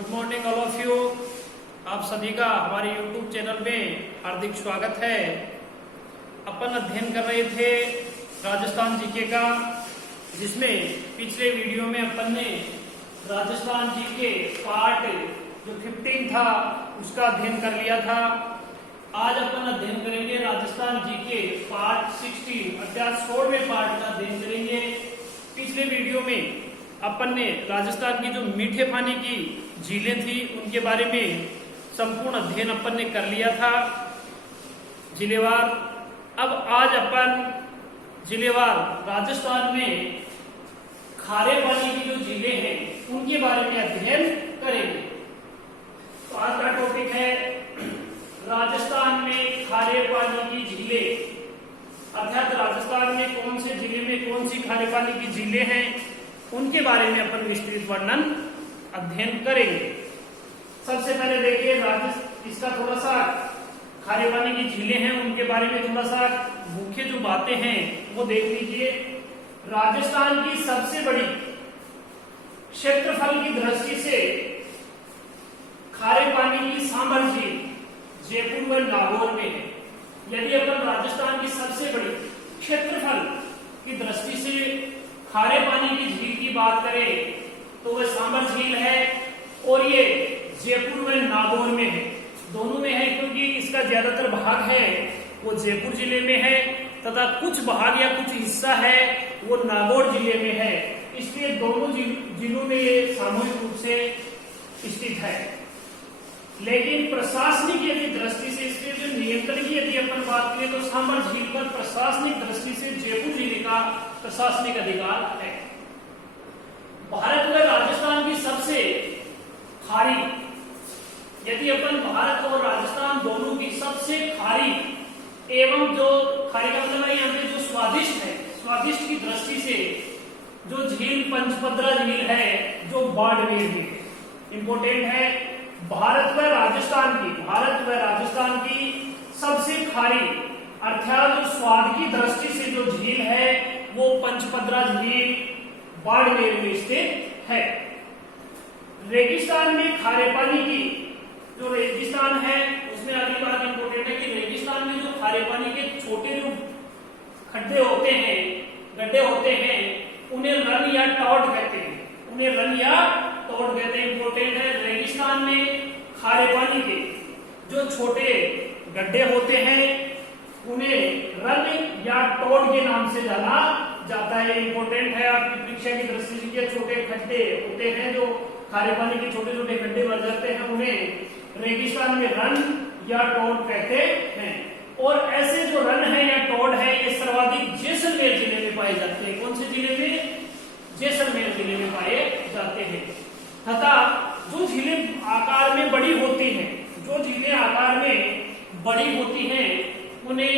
Good morning all of you. आप सभी का हमारे YouTube चैनल में हार्दिक स्वागत है। अपन अध्ययन कर रहे थे राजस्थान जीके का, जिसमें पिछले वीडियो में अपन ने राजस्थान जीके पार्ट जो 15 था उसका अध्ययन कर लिया था। आज अपन अध्ययन करेंगे राजस्थान जीके पार्ट 16 अर्थात 16वें पार्ट का अध्ययन करेंगे। पिछले वीडियो में अपन ने राजस्थान की जो मीठे पानी की झीलें थी उनके बारे में संपूर्ण अध्ययन अपन ने कर लिया था जिलेवार। अब आज अपन जिलेवार राजस्थान में खारे पानी की जो झीलें हैं उनके बारे में अध्ययन करेंगे। तो आज का टॉपिक है राजस्थान में खारे पानी की झीलें, अर्थात राजस्थान में कौन से जिले में कौन सी खारे पानी की झीलें हैं उनके बारे में अपन विस्तृत वर्णन अध्ययन करेंगे। सबसे पहले देखिए इसका थोड़ा सा खारे पानी की झीलें हैं उनके बारे में थोड़ा सा मुख्य जो बातें हैं वो देख लीजिए। राजस्थान की सबसे बड़ी क्षेत्रफल की दृष्टि से खारे पानी की सांभर झील जयपुर व नागौर में है। यदि अपन राजस्थान की सबसे बड़ी क्षेत्रफल की दृष्टि से खारे पानी की झील की बात करें तो वह सांभर झील है और ये जयपुर व नागौर में है, दोनों में है, क्योंकि इसका ज्यादातर भाग है वो जयपुर जिले में है तथा कुछ भाग या कुछ हिस्सा है वो नागौर जिले में है। इसलिए दोनों जिलों में ये सामूहिक रूप से स्थित है। लेकिन प्रशासनिक यदि दृष्टि से इसके जो नियंत्रण की यदि अपन बात करें तो सांभर झील पर प्रशासनिक दृष्टि से जयपुर जिले का प्रशासनिक अधिकार है। भारत में राजस्थान की सबसे खारी, यदि अपन भारत और राजस्थान दोनों की सबसे खारी एवं जो खारी का मतलब यहाँ पे जो स्वादिष्ट है, स्वादिष्ट की दृष्टि से जो झील पंचपद्रा झील है जो बाड़मेर में इंपोर्टेंट है। भारत व राजस्थान की सबसे खारी अर्थात जो स्वाद की दृष्टि से जो झील है वो पंचपद्रा झील बाड़मेर में स्थित है। रेगिस्तान में खारे पानी की जो रेगिस्तान है उसमें अगली बात इंपोर्टेंट है कि रेगिस्तान में जो खारे पानी के छोटे जो खड्डे होते हैं, गड्ढे होते हैं, उन्हें रन या टॉड कहते हैं। इंपोर्टेंट है। रेगिस्तान में खारे पानी के जो छोटे गड्ढे होते हैं उन्हें रन या टोड के नाम से जाना जाता है। इंपोर्टेंट है। आपकी परीक्षा की दृष्टि से छोटे खड्डे होते हैं जो खारे पानी के छोटे छोटे गड्ढे भर जाते हैं उन्हें रेगिस्तान में रन या टोड कहते हैं। और ऐसे जो रन है या टोड है ये सर्वाधिक जैसलमेर जिले में पाए जाते हैं। कौन से जिले में? जैसलमेर जिले में पाए जाते हैं। तथा जो झीलें आकार में बड़ी होती हैं, उन्हें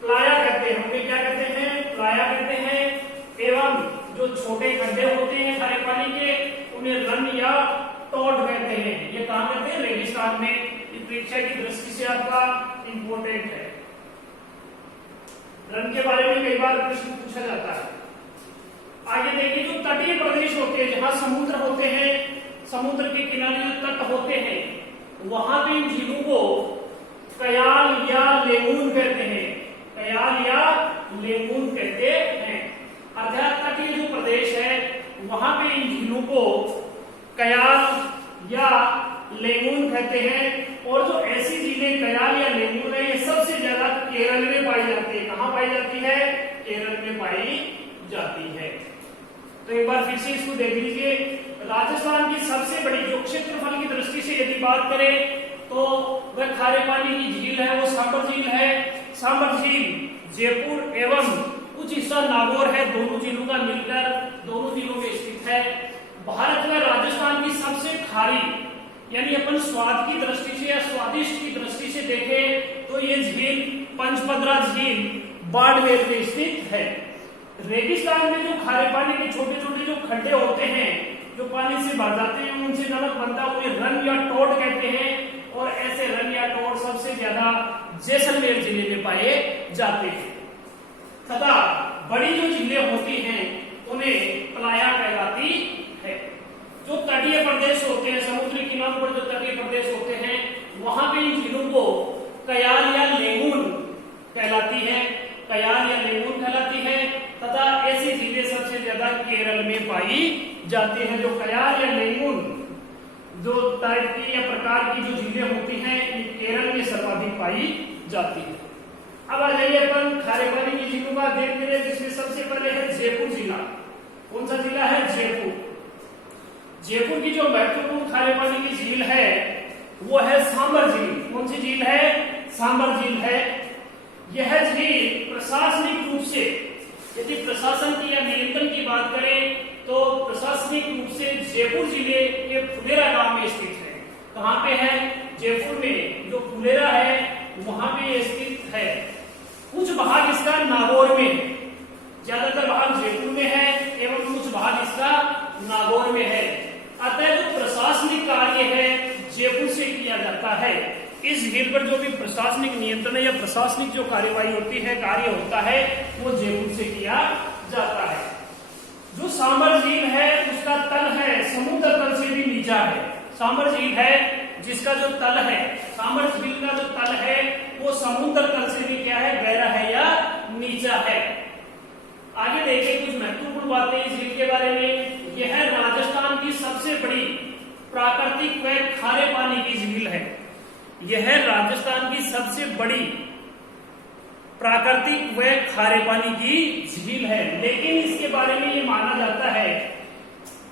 प्लाया कहते हैं। उन्हें क्या कहते हैं? प्लाया कहते हैं। एवं जो छोटे गड्ढे होते हैं खारे पानी के उन्हें रन या टोड कहते हैं। ये कहां कहते हैं? रेगिस्तान में। ये परीक्षा की दृष्टि से आपका इंपोर्टेंट है। रन के बारे में कई बार प्रश्न पूछा जाता है। आगे देखिए जो तटीय प्रदेश होते हैं, जहां समुद्र होते हैं, समुद्र के किनारे जो तट होते हैं वहां पे इन झीलों को कयाल या लेगून कहते हैं। अर्थात तटीय जो प्रदेश है वहां पे इन झीलों को कयाल या लेगून कहते हैं। और जो ऐसी झीलें कयाल या लेगून है ये सबसे ज्यादा केरल में पाई जाती है। कहां पाई जाती है? केरल में पाई जाती है। तो एक बार फिर से इसको देख लीजिए। राजस्थान की सबसे बड़ी जो क्षेत्रफल की दृष्टि से यदि बात करें तो वह खारे पानी की झील है वो सांभर झील है। सांभर झील जयपुर एवं कुछ हिस्सा नागौर है, दोनों जिलों का मिलकर दोनों जिलों में स्थित है। भारत में राजस्थान की सबसे खारी यानी अपन स्वाद की दृष्टि से या स्वादिष्ट की दृष्टि से देखें तो ये झील पंचपद्रा झील बाड़मेर में स्थित है। रेगिस्तान में जो खारे पानी के छोटे छोटे जो खड्डे होते हैं जो पानी से भर जाते हैं उनसे नमक बनता है, उन्हें रन या टोड कहते हैं। और ऐसे रन या टोड सबसे ज्यादा जैसलमेर जिले में पाए जाते हैं। तथा बड़ी जो झीलें होती हैं उन्हें प्लाया कहलाती है। जो तटीय प्रदेश होते हैं केरल में पाई जाती है। जो कयार या लेंगुन जो टाइप की या प्रकार की जो झीलें होती हैं, ये केरल में सर्वाधिक पाई जाती है। अब आ जाइए अपन खारे पानी की झीलों का देखते हैं, जिसमें सबसे पहले है जयपुर जिला। कौन सा जिला है? जयपुर। जयपुर की जो महत्वपूर्ण खारे पानी की झील है वो है सांबर झील। कौन सी झील है? सांबर झील है। यह झील प्रशासनिक रूप से, यदि प्रशासन की या नियंत्रण की बात करें तो प्रशासनिक रूप से जयपुर जिले के फुलेरा गांव में स्थित है। कहां पे है? जयपुर में जो फुलेरा है वहां पे स्थित है। कुछ भाग इसका नागौर में है, ज्यादातर भाग जयपुर में है एवं कुछ भाग इसका नागौर में है। अतः जो प्रशासनिक कार्य है जयपुर से किया जाता है। इस झील पर जो भी प्रशासनिक नियंत्रण या प्रशासनिक जो कार्यवाही होती है, कार्य होता है, वो जयपुर से किया जाता है। जो सांबर झील है उसका तल है समुद्र तल से भी नीचा है। सांबर झील है जिसका जो तल है, सांबर झील का जो तल है वो समुद्र तल से भी क्या है? गहरा है या नीचा है। आगे देखिए कुछ महत्वपूर्ण बातें इस झील के बारे में। यह राजस्थान की सबसे बड़ी प्राकृतिक व खारे पानी की झील है। यह राजस्थान की सबसे बड़ी प्राकृतिक व खारे पानी की झील है। लेकिन इसके बारे में ये माना जाता है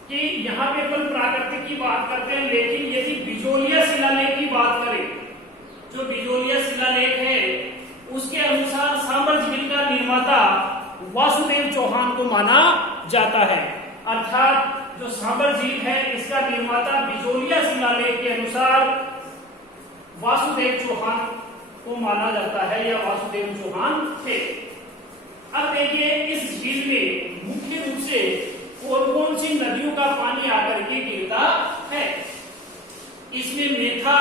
कि यहाँ पे अपन प्राकृतिक की बात करते हैं, लेकिन यदि बिजोलिया शिलालेख की बात करें, जो बिजोलिया शिलालेख है उसके अनुसार सांबर झील का निर्माता वासुदेव चौहान को माना जाता है। अर्थात जो सांबर झील है इसका निर्माता बिजोलिया शिलालेख के अनुसार वासुदेव चौहान को माना जाता है या वासुदेव चौहान थे। अब देखिए इस झील में मुख्य रूप से कौन कौन सी नदियों का पानी आकर के गिरता है। इसमें मेथा,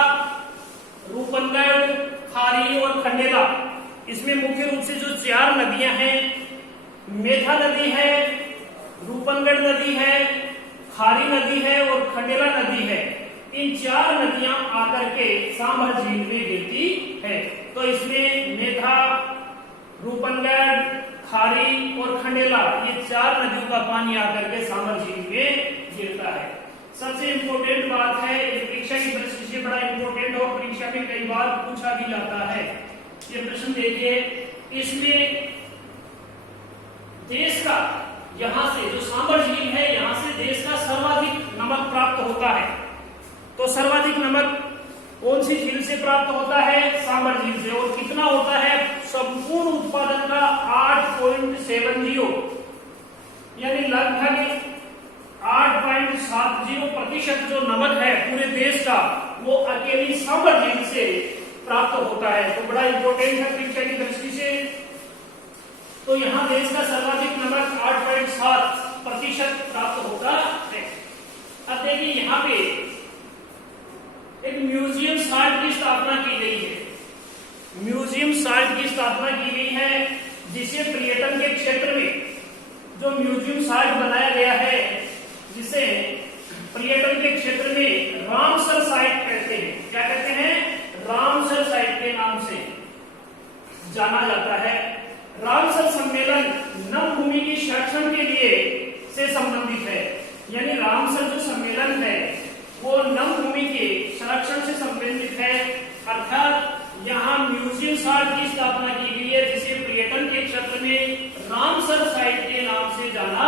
रूपनगढ़, खारी और खंडेला, इसमें मुख्य रूप से जो 4 नदियां हैं, मेथा नदी है, रूपनगढ़ नदी है, खारी नदी है और खंडेला नदी है। इन 4 नदियां आकर के सांबर झील में गिरती है। तो इसमें मेधा, रूपनगढ़, खारी और खंडेला, ये 4 नदियों का पानी आकर के सांबर झील में गिरता है। सबसे इंपॉर्टेंट बात है, ये परीक्षा की दृष्टि से बड़ा इंपॉर्टेंट और परीक्षा में कई बार पूछा भी जाता है। ये प्रश्न देखिए, इसमें देश का, यहां से जो सांबर झील है यहां से देश का सर्वाधिक नमक प्राप्त होता है। तो सर्वाधिक नमक कौन सी झील से प्राप्त होता है? सांबर झील से। और कितना होता है? संपूर्ण उत्पादन का 8.70, यानी लगभग 8.70% जो नमक है पूरे देश का वो अकेली सांबर झील से प्राप्त होता है। तो बड़ा इंपॉर्टेंट है परीक्षा की दृष्टि से। तो यहाँ देश का सर्वाधिक नमक 8.7% प्राप्त होता है। अब देखिए यहाँ पे एक म्यूजियम साल्ट की स्थापना की गई है। म्यूजियम साल्ट की स्थापना की गई है, जिसे पर्यटन के क्षेत्र में जो म्यूजियम साल्ट बनाया गया है, जिसे पर्यटन के क्षेत्र में रामसर साइट कहते हैं। क्या कहते हैं? रामसर साइट के नाम से जाना जाता है। रामसर सम्मेलन नम भूमि की संरक्षण के लिए से संबंधित है। यानी रामसर जो सम्मेलन है वो नम भूमि के संरक्षण से संबंधित है। अर्थात यहाँ म्यूजियम साल्ट की स्थापना की गई है, जिसे पर्यटन के क्षेत्र में रामसर साइट के नाम से जाना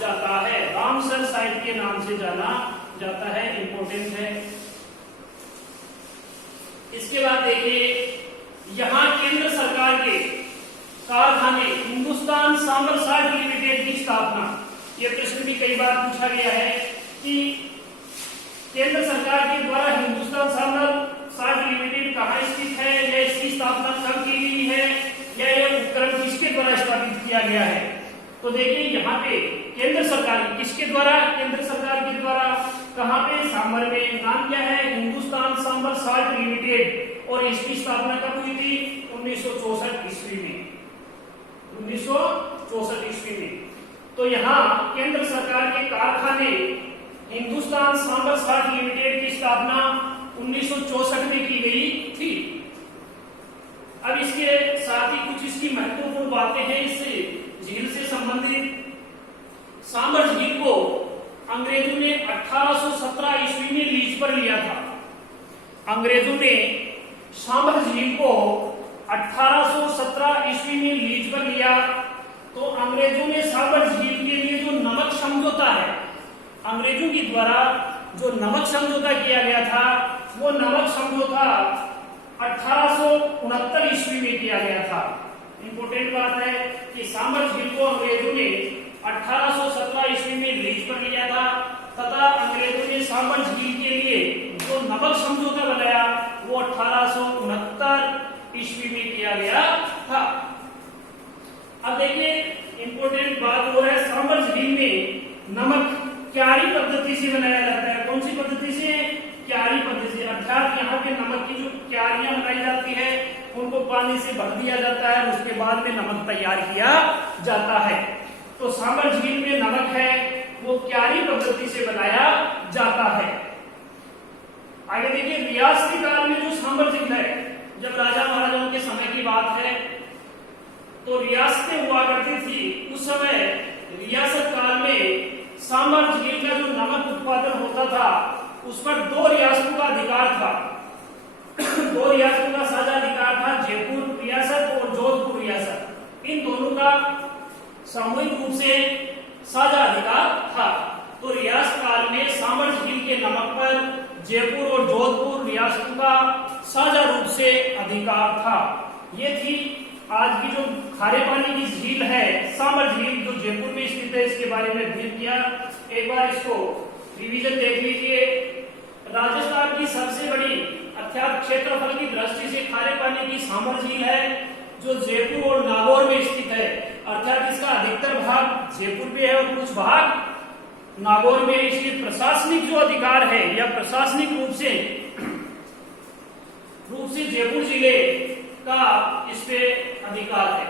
जाता है। रामसर साइट के नाम से जाना जाता है, इंपॉर्टेंट है। इसके बाद देखिए, यहाँ केंद्र सरकार के कारखाने हिंदुस्तान सांबर साल्ट लिमिटेड की स्थापना। यह प्रश्न भी कई बार पूछा गया है कि केंद्र सरकार के द्वारा हिंदुस्तान सांबर साल्ट लिमिटेड कहाँ स्थित है, या इसकी स्थापना कब की गई है, या यह उपक्रम किसके द्वारा स्थापित किया गया है। तो देखिए यहाँ पे केंद्र सरकार, किसके द्वारा? केंद्र सरकार के द्वारा। कहाँ पे? सांबर में। नाम क्या है? Hindustan Sambhar Salt Limited. और इसकी स्थापना कब हुई थी? 1964 ईस्वी में। 1964 ईस्वी में। तो यहाँ केंद्र सरकार के कारखाने हिंदुस्तान सांबर साल्ट लिमिटेड की स्थापना 1964 में की गई थी। अब इसके साथ ही कुछ इसकी महत्वपूर्ण बातें हैं इस झील से संबंधित। सांबर झील को अंग्रेजों ने 1817 ईस्वी में लीज पर लिया था। अंग्रेजों ने सांबर झील को 1817 ईस्वी में लीज पर लिया। तो अंग्रेजों ने सांबर झील के लिए जो नमक समझौता है, अंग्रेजों के द्वारा जो नमक समझौता किया गया था, वो नमक समझौता 1869 ईस्वी में किया गया था। इंपोर्टेंट बात है कि सांबर झील को अंग्रेजों ने 1817 ईस्वी में लीज पर लिया था तथा अंग्रेजों ने सांबर झील के लिए जो नमक समझौता बनाया वो 1869 ईस्वी में किया गया था। अब देखिए इंपोर्टेंट बात हो है, सांबर झील में नमक क्यारी पद्धति से बनाया जाता है। कौन सी पद्धति से? क्यारी पद्धति से, अर्थात यहाँ पे नमक की जो क्यारियां बनाई जाती है उनको पानी से भर दिया जाता है, उसके बाद में नमक तैयार किया जाता है। तो सांबर झील में नमक है वो क्यारी पद्धति से बनाया जाता है। आगे देखिए, रियासती काल में जो सांबर झील है, जब राजा महाराजाओं के समय की बात है तो रियासतें हुआ करती थी। उस समय रियासत काल में सांबर झील का जो नमक उत्पादन होता था उस पर दो रियासतों का अधिकार था। दो रियासतों का साझा अधिकार था, जयपुर रियासत और जोधपुर रियासत। इन दोनों का सामूहिक रूप से साझा अधिकार था। तो रियासत काल में सांबर झील के नमक पर जयपुर और जोधपुर रियासतों का साझा रूप से अधिकार था। ये थी आज की जो खारे पानी की झील है सांबर झील, जो जयपुर में स्थित है, इसके बारे में अध्ययन किया। एक बार इसको रिवीजन देख लीजिए। राजस्थान की सबसे बड़ी अर्थात क्षेत्रफल की दृष्टि से खारे पानी की सांबर झील है, जो जयपुर और नागौर में स्थित है। अर्थात इसका अधिकतर भाग जयपुर में है और कुछ भाग नागौर में। इसलिए प्रशासनिक जो अधिकार है या प्रशासनिक रूप से जयपुर जिले का इस पे अधिकार है।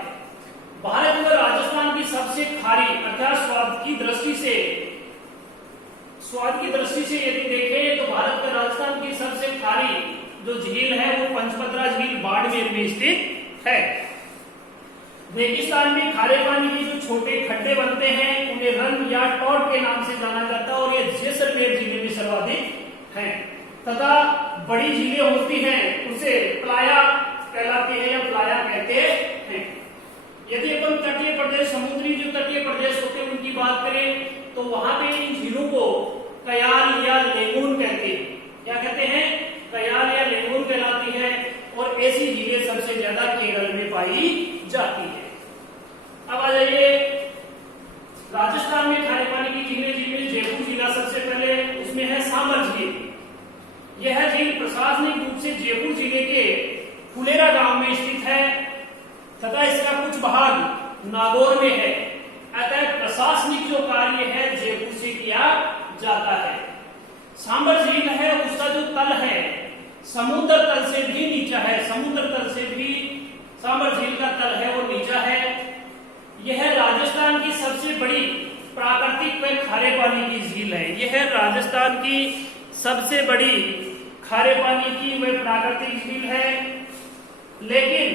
भारत में राजस्थान की सबसे खारी अर्थात स्वाद की दृष्टि से यदि देखें तो भारत में राजस्थान की सबसे खारी जो झील है वो पंचपत्रा झील बाड़मेर में स्थित है। रेगिस्तान में खारे पानी के जो छोटे खड्डे बनते हैं उन्हें रन या टॉट के नाम से जाना जाता है और ये जैसलमेर जिले में सर्वाधिक हैं। तथा बड़ी झीलें होती हैं उसे प्लाया कहलाती है या प्लाया कहते हैं। यदि अपन तटीय प्रदेश, समुद्री जो तटीय प्रदेश होते हैं उनकी बात करें तो वहां पे इन झीलों को कयाल या लेगून कहते हैं। क्या कहते हैं? कयाल या लेगून कहलाती है और ऐसी झीलें सबसे ज्यादा केरल में पाई जाती है। अब आ जाइए राजस्थान में खारे पानी की झीलें, जिनमें जयपुर जिला सबसे पहले उसमें है सांबर झील। यह झील प्रशासनिक रूप से जयपुर जिले के फुलेरा गांव में स्थित है तथा इसका कुछ भाग नागौर में है। अतः प्रशासनिक जो कार्य है जयपुर से किया जाता है। सांबर झील है उसका जो तल है समुद्र तल से भी नीचा है, समुद्र तल से भी सांबर झील का तल है वो नीचा है। यह राजस्थान की सबसे बड़ी प्राकृतिक व खारे पानी की झील है। यह राजस्थान की सबसे बड़ी खारे पानी की व प्राकृतिक झील है। लेकिन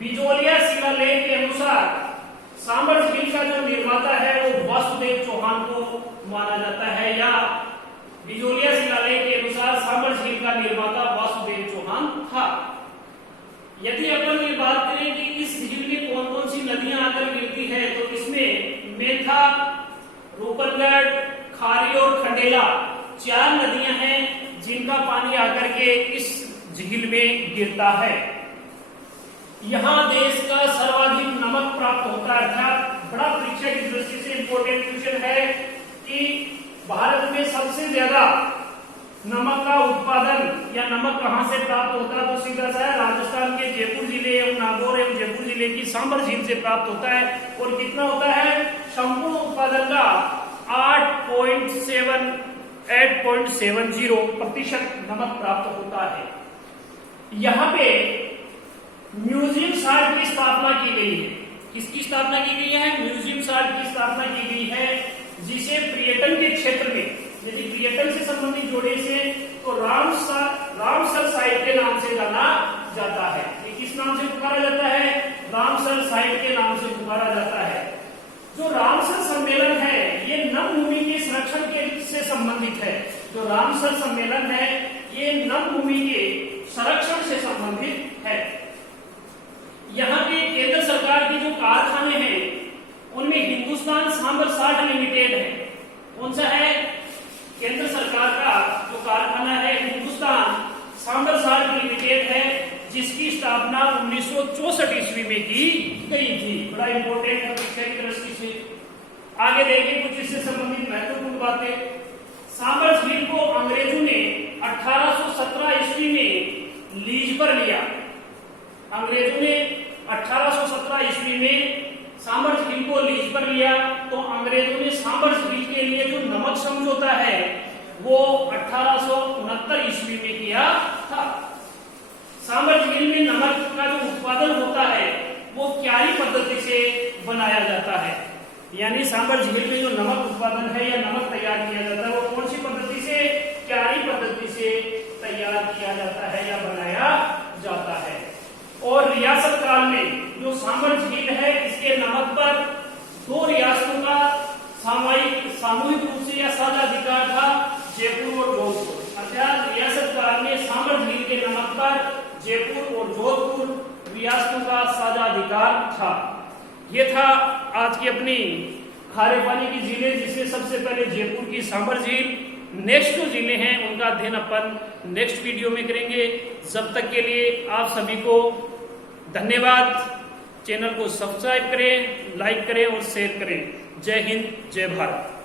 बिजोलिया शिलालेख के अनुसार सांबर झील का जो निर्माता है वो वासुदेव चौहान को माना जाता है, या बिजोलिया शिलालेख के अनुसार सांबर झील का निर्माता वासुदेव चौहान था। यदि अपन ये बात करें कि इस झील में कौन कौन सी नदियां आकर गिरती है तो इसमें मेथा, रूपनगढ़, खारी और खंडेला 4 नदियां हैं जिनका पानी आकर के इस झील में गिरता है। यहाँ देश का सर्वाधिक नमक प्राप्त होता है। अर्थात बड़ा परीक्षा की दृष्टि से इंपोर्टेंट क्वेश्चन है कि भारत में सबसे ज्यादा नमक का उत्पादन या नमक कहां से प्राप्त होता है तो सीधा सा है राजस्थान के जयपुर जिले एवं नागौर एवं जयपुर जिले की सांबर झील से प्राप्त होता है। और कितना होता है? संपूर्ण उत्पादन का 8.70% नमक प्राप्त होता है। यहाँ पे म्यूजियम साल्ट की स्थापना की गई है। किसकी स्थापना की गई है? म्यूजियम साल्ट की स्थापना की गई है, जिसे पर्यटन के क्षेत्र में, यदि पर्यटन से संबंधित जोड़े से तो रामसर साइट के नाम से जाना जाता है। ये किस नाम से पुकारा जाता है? रामसर साइट के नाम से पुकारा जाता है। जो रामसर सम्मेलन है ये नम भूमि के संरक्षण के से संबंधित है। जो रामसर सम्मेलन है ये नम भूमि के संरक्षण से संबंधित है। यहाँ के केंद्र सरकार के जो कारखाने हैं उनमें हिंदुस्तान सांबर साल्ट लिमिटेड है। कौन सा है? केंद्र सरकार का जो कारखाना है हिंदुस्तान सांबर साल्ट लिमिटेड है, जिसकी स्थापना 1964 ईस्वी में की गई थी। बड़ा इंपॉर्टेंट है शिक्षा की दृष्टि से। आगे देखिए कुछ इससे संबंधित महत्वपूर्ण बातें। सांबर झील को अंग्रेजों ने 1817 ईस्वी में लीज पर लिया। अंग्रेजों ने 1817 ईस्वी में सांबर झील को लीज पर लिया। तो अंग्रेजों ने सांबर झील के लिए जो नमक समझौता है वो 1869 ईस्वी में किया था। सांबर झील में नमक का जो उत्पादन होता है वो क्यारी पद्धति से बनाया जाता है। यानी सांबर झील में जो नमक उत्पादन है या नमक तैयार किया जाता है वो कौन सी पद्धति से? क्यारी पद्धति से तैयार किया जाता है या बनाया जाता है। और रियासत काल में जो सांबर झील है इसके नमक पर दो रियासतों का सामूहिक रूप से या साझा अधिकार था, जयपुर और जोधपुर। अर्थात रियासत काल में सांबर झील के नमक पर जयपुर और जोधपुर रियासतों का साझा अधिकार था। ये था आज की अपनी खारे पानी की झीलें, जिसमें सबसे पहले जयपुर की सांबर झील। नेक्स्ट जो झीलें हैं उनका अध्ययन अपन नेक्स्ट वीडियो में करेंगे। जब तक के लिए आप सभी को धन्यवाद। चैनल को सब्सक्राइब करें, लाइक करें और शेयर करें। जय हिंद, जय भारत।